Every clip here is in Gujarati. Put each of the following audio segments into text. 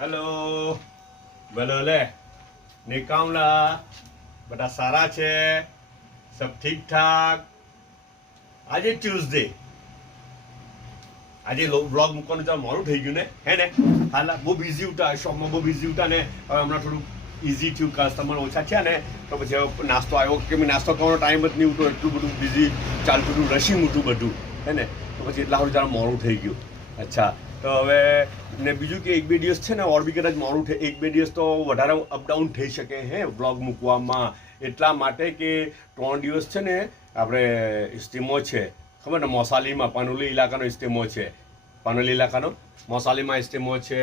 हेलो बोलो ले निकामला बड़ा सारा છે सब ठीक ठाक આજે ટ્યુઝડે આજે વ્લોગ મૂકવાનું ચાલ મોડું થઈ ગયું ને હે ને હાલ બહુ બિઝી ઉઠા શોપમાં બહુ બિઝી ઉઠા ને હવે હમણાં થોડું ઇઝી થયું કસ્ટમર ઓછા થયા ને તો પછી નાસ્તો આવ્યો કે મેં નાસ્તો કરવાનો ટાઈમ જ નહીં ઉઠો એટલું બધું બિઝી ચાલતું હતું રશિંગ ઉઠું બધું હે ને તો પછી એટલા થોડું જરા મોડું થઈ ગયું અચ્છા તો હવે ને બીજું કે એક બે દિવસ છે ને ઓર બી કદાચ મોડું એક બે દિવસ તો વધારે અપડાઉન થઈ શકે હે વ્લોગ મૂકવામાં એટલા માટે કે 3 દિવસ છે ને આપણે ઇસ્ટેમો છે ખબર ને મોસાલીમાં પાનોલી ઇલાકાનો ઇસ્ટેમો છે પાનોલી ઇલાકાનો મોસાલીમાં ઇસ્ટેમો છે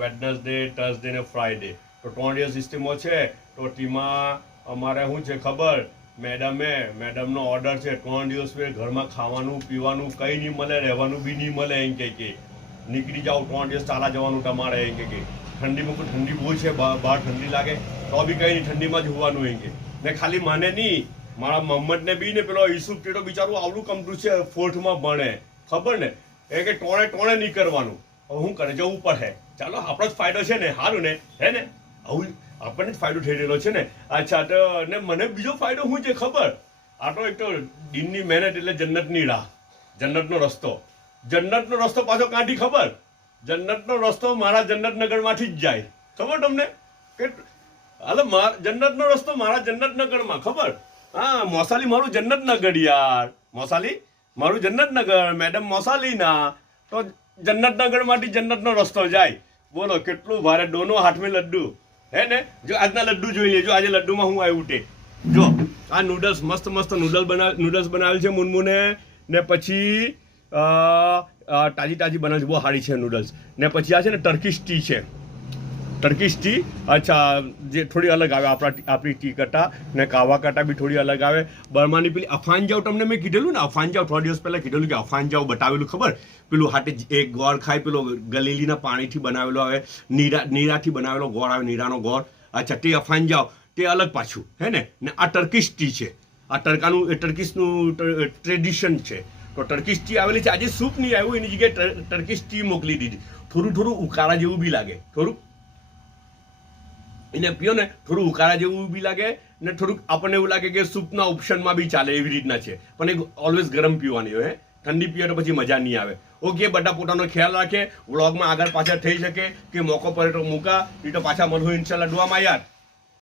વેડનસડે થર્સડે ને ફ્રાઈડે તો 3 દિવસ ઇસ્ટેમો છે તો તેમાં અમારે શું છે ખબર મેડમનો ઓર્ડર છે 3 દિવસ ઘરમાં ખાવાનું પીવાનું કંઈ નહીં મળે રહેવાનું બી નહીં મળે એમ કે નીકળી જાઓ 3 દિવસ ચાલા જવાનું તમારે એમ કે ઠંડીમાં કોઈ ઠંડી બહુ છે બહાર ઠંડી લાગે તો બી કંઈ નહીં ઠંડીમાં જ હોવાનું એમ કે ને ખાલી મને નહીં મારા મોહમ્મદને બી ને પેલો ઈસુફ ટેટો બિચારું આવડું કમતું છે 4થમાં ભણે ખબર ને એ કે ટોણે નહીં કરવાનું શું કરે જવું પડે ચાલો આપણો જ ફાયદો છે ને સારું ને હે ને આવું આપણને જ ફાયદો થઈ રહેલો છે ને અચ્છા તો ને મને બીજો ફાયદો શું છે ખબર આ તો એક તો દિનની મહેનત એટલે જન્નતની રાહ જન્નતનો રસ્તો પાછો કાંઠી ખબર જન્નતનો રસ્તો મારા જન્નતનગરમાંથી જ જાય ખબર તમને કે હાલો જન્નતનો રસ્તો મારા જન્નતનગરમાં ખબર હા મોસાલી મારું જન્નતનગર યાર મોસાલી મારું જન્નતનગર મેડમ મોસાલીના તો જન્નતનગરમાંથી જન્નતનો રસ્તો જાય બોલો કેટલું ભારે દોનો હાથમાં લડ્ડુ હે ને જો આજના લડ્ડુ જોઈ લેજો આજે લડ્ડુમાં હું આવ્યું તે જો આ નૂડલ્સ મસ્ત નૂડલ્સ બનાવેલ છે મુનમુને ને પછી તાજી બનાવેલ છે બહુ સારી છે નૂડલ્સ ને પછી આ છે ને ટર્કીશ ટી અચ્છા જે થોડી અલગ આવે આપણી ટી કરતા ને કાવા કરતા બી થોડી અલગ આવે બર્માની પેલી અફાનજાવ તમને મેં કીધેલું ને અફાનજાવ 3 દિવસ પહેલાં કીધેલું કે અફાનજાવ બતાવેલું ખબર પેલું હાટે એક ગોળ ખાય પેલો ગલેલીના પાણીથી બનાવેલો આવે નીરાથી બનાવેલો ગોળ આવે નીરાનો ગોળ અચ્છા તે અફાનજાવ તે અલગ પાછું હે ને આ ટર્કીશ ટી છે આ ટર્કીશનું ટ્રેડિશન છે તો ટર્કીશ ટી આવેલી છે આજે સૂપ નહીં આવ્યું એની જગ્યાએ ટર્કીશ ટી મોકલી દીધી થોડું ઉકાળા જેવું બી લાગે થોડુંક એને પીઓ ને થોડું ઉકાળા જેવું બી લાગે ને થોડુંક આપણને એવું લાગે કે સૂપના ઓપ્શનમાં બી ચાલે એવી રીતના છે પણ એ ઓલવેઝ ગરમ પીવાની હોય ઠંડી પીએ તો પછી મજા નહીં આવે ઓકે બધા પોતાનો ખ્યાલ રાખે વ્લોગમાં આગળ પાછળ થઈ શકે કે મોકો પડે તો મૂકા એ તો પાછા મળવું ઇન્શાલ્લાહ દુઆમાં યાર